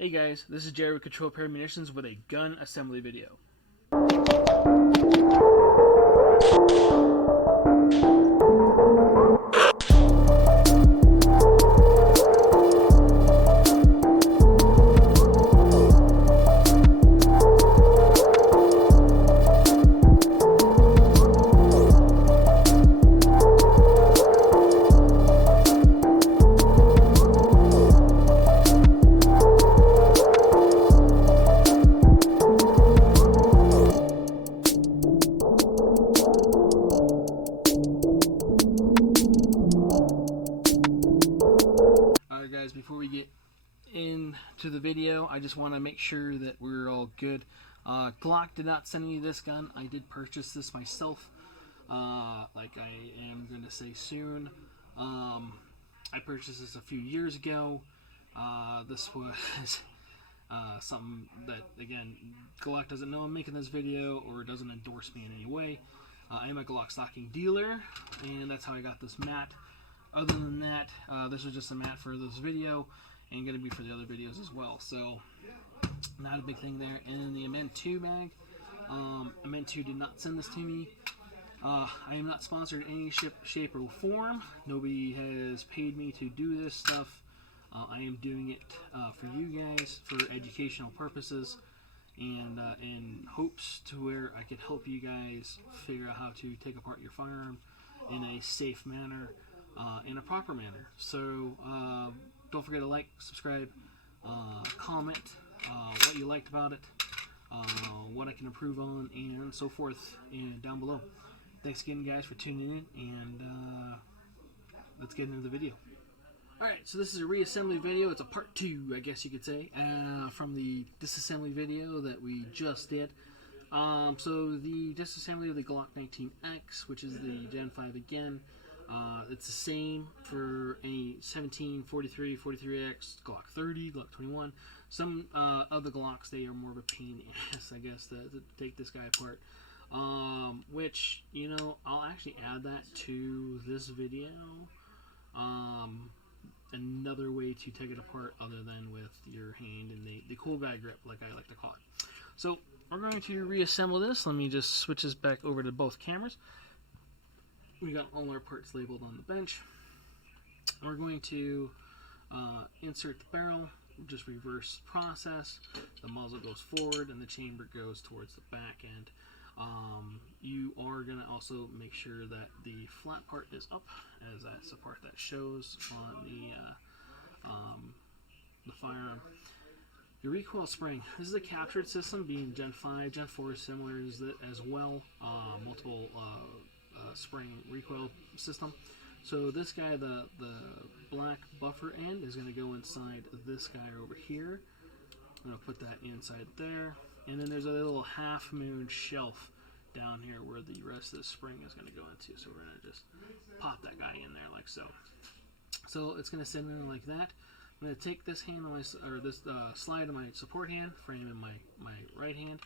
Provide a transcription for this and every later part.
Hey guys, this is Jerry with Control Pair Munitions with a gun assembly video. Before we get into the video, I just want to make sure that we're all good. Glock did not send me this gun. I did purchase this myself, like I am going to say soon. I purchased this a few years ago. This was something that, again, Glock doesn't know I'm making this video or doesn't endorse me in any way. I am a Glock stocking dealer, and that's how I got this mat. Other than that, this was just a mat for this video and going to be for the other videos as well. So, not a big thing there. And the Amend 2 bag, Amend 2 did not send this to me. I am not sponsored in any shape or form. Nobody has paid me to do this stuff. I am doing it for you guys for educational purposes and in hopes to where I could help you guys figure out how to take apart your firearm in a safe manner. In a proper manner. So don't forget to like, subscribe, comment what you liked about it, what I can improve on, and so forth, and down below. Thanks again, guys, for tuning in, and let's get into the video. Alright, so this is a reassembly video. It's a part 2, I guess you could say, from the disassembly video that we just did. So the disassembly of the Glock 19X, which is the Gen 5 again. It's the same for any 17, 43, 43X, Glock 30, Glock 21. Some of the Glocks, they are more of a pain in the ass, I guess, to take this guy apart. Which, you know, I'll actually add that to this video. Another way to take it apart other than with your hand and the cool bag grip, like I like to call it. So, we're going to reassemble this. Let me just switch this back over to both cameras. We got all our parts labeled on the bench. We're going to insert the barrel, just reverse process. The muzzle goes forward and the chamber goes towards the back end. You are going to also make sure that the flat part is up, as that's the part that shows on the firearm. Your recoil spring. This is a captured system, being Gen 5. Gen 4 is similar as well. Multiple spring recoil system. So this guy, the black buffer end, is going to go inside this guy over here. I'm going to put that inside there. And then there's a little half moon shelf down here where the rest of the spring is going to go into. So we're going to just pop that guy in there like so. So it's going to sit in there like that. I'm going to take this hand on this slide on my support hand, frame in my right hand.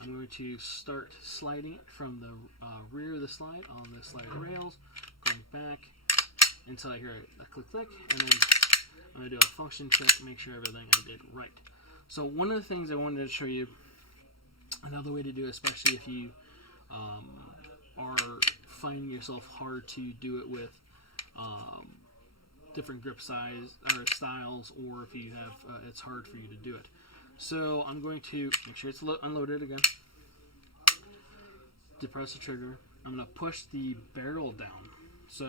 I'm going to start sliding it from the rear of the slide on the slide rails, going back until I hear a click click, and then I'm going to do a function check to make sure everything I did right. So one of the things I wanted to show you, another way to do it, especially if you are finding yourself hard to do it with different grip size or styles, or if you have it's hard for you to do it. So I'm going to make sure it's unloaded again. Depress the trigger. I'm going to push the barrel down. So I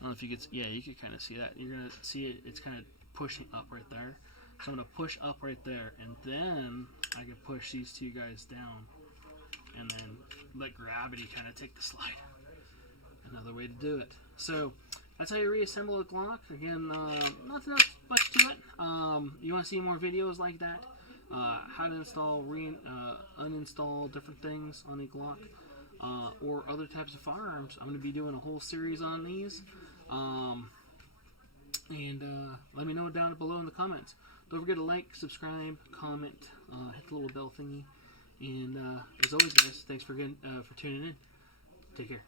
don't know if you could, yeah, you can kind of see that. You're going to see it. It's kind of pushing up right there. So I'm going to push up right there, and then I can push these two guys down, and then let gravity kind of take the slide. Another way to do it. So that's how you reassemble a Glock. Again, nothing else much to it. You want to see more videos like that? How to install, uninstall different things on a Glock, or other types of firearms. I'm going to be doing a whole series on these. And let me know down below in the comments. Don't forget to like, subscribe, comment, hit the little bell thingy. And as always, guys, thanks for tuning in. Take care.